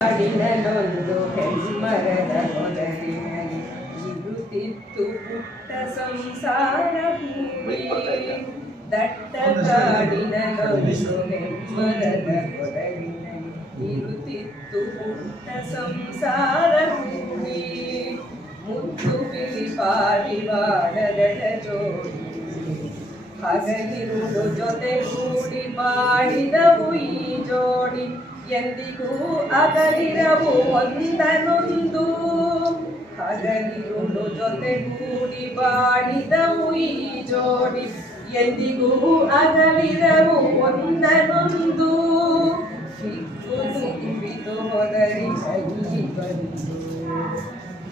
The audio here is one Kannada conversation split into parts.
ಕಾಡಿನಲ್ಲೊಂದು ಹೆಣ್ಮರದ ಮೊದಲಿನಲ್ಲಿ ಇರುತ್ತಿತ್ತು ಪುಟ್ಟ ಸಂಸಾರ ದಟ್ಟ ಕಾಡಿನಲ್ಲೊಂದು ಹೆಣ್ಮರದ ಮೊದಲಿನಲ್ಲಿ ಇರುತ್ತಿತ್ತು ಪುಟ್ಟ ಸಂಸಾರ ಹೂವಿ ಮುತ್ತು ಬಿಳಿ ಪಾರಿವಾಡದ ಜೋಡಿ ಹಗಲಿರುಳು ಜೊತೆಗೂಡಿ ಮಾಡಿದವು ಈ ಜೋಡಿ. ಎಂದಿಗೂ ಅಗಲಿರವು ಒಂದನೊಂದು ಹಗಲಿರುಳು ಜೊತೆಗೂಡಿ ಬಾಳಿದವು ಈ ಜೋಡಿ. ಎಂದಿಗೂ ಅಗಲಿರವು ಒಂದನೊಂದು ಹಿಕ್ಕು ತುಂಬಿತು ಹೊದರಿ ಕೈ ಬಂದು.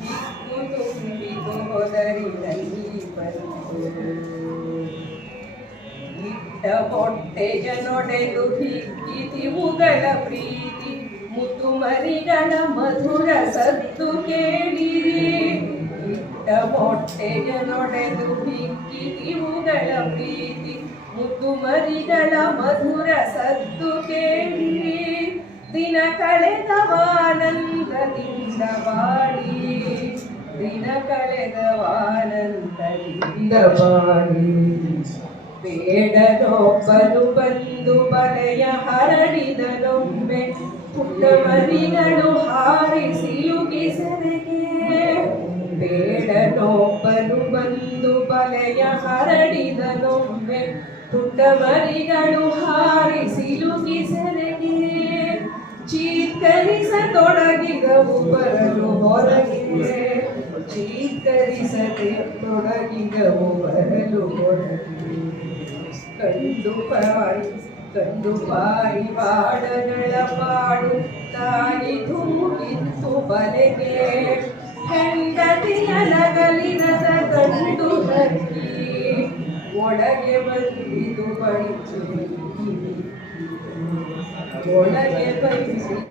ಹಿಕ್ಕು ತುಂಬಿದು ಹೊದರಿ ಕೈ ಬಂದು. ಇಟ್ಟ ಹೊಟ್ಟೆಯ ನೊಡೆದು ಹಿಕ್ಕಿತಿವುಗಳ ಪ್ರೀತಿ. ಮುತ್ತು ಮರಿಗಳ ಮಧುರ ಸತ್ತು ಕೇಳಿರಿ. ಇಟ್ಟ ಹೊಟ್ಟೆಯ ನೊಡೆದು ಹಿಕ್ಕಿತಿವುಗಳ ಪ್ರೀತಿ. ಮುತ್ತು ಮರಿಗಳ ಮಧುರ ಸದ್ದು ಕೇಳಿರಿ. ದಿನ ಕಳೆದವಾನಂದದಿಂದ ಬಾಳಿ. ದಿನ ಕಳೆದವಾನಂದದಿಂದ ಬಾಳಿ. ಬೇಡನೊಬ್ಬನು ಬಂದು ಬಲೆಯ ಹರಡಿದನೊಮ್ಮೆ ಪುಟ್ಟ ಮರಿಗಳು ಹಾರಿಸಿಲುಗಿಸರೆಗೆ ಬೇಡದೊಬ್ಬನು ಬಂದು ಬಲೆಯ ಹರಡಿದನೊಮ್ಮೆ ಪುಟ್ಟ ಮರಿಗಳು ಹಾರಿಸಿಲುಗಿಸರೆಗೆ ಚೀತ್ಕರಿಸತೊಡಗಿದವು ಬರಲು ಹೊರಗೆ. ಚೀತ್ಕರಿಸದೆ ತೊಡಗಿದವು ಬರಲು ಹೊರಗೆ ಕಂಡು ಪಾರಿ ಕಂಡು ಪಾರಿ ಬಾಡಗಳ ಪಾಡು ತಾಯಿ ಧೂಮಿತ್ತು ಬಲೆಗೆ ಹೆಂಡತಿಯ ನಗಲಿರದ ಕಂಡು ನಕ್ಕಿ ಒಳಗೆ ಬಂದಿತು ಬಳಿತು ಒಳಗೆ ಬಂದಿತು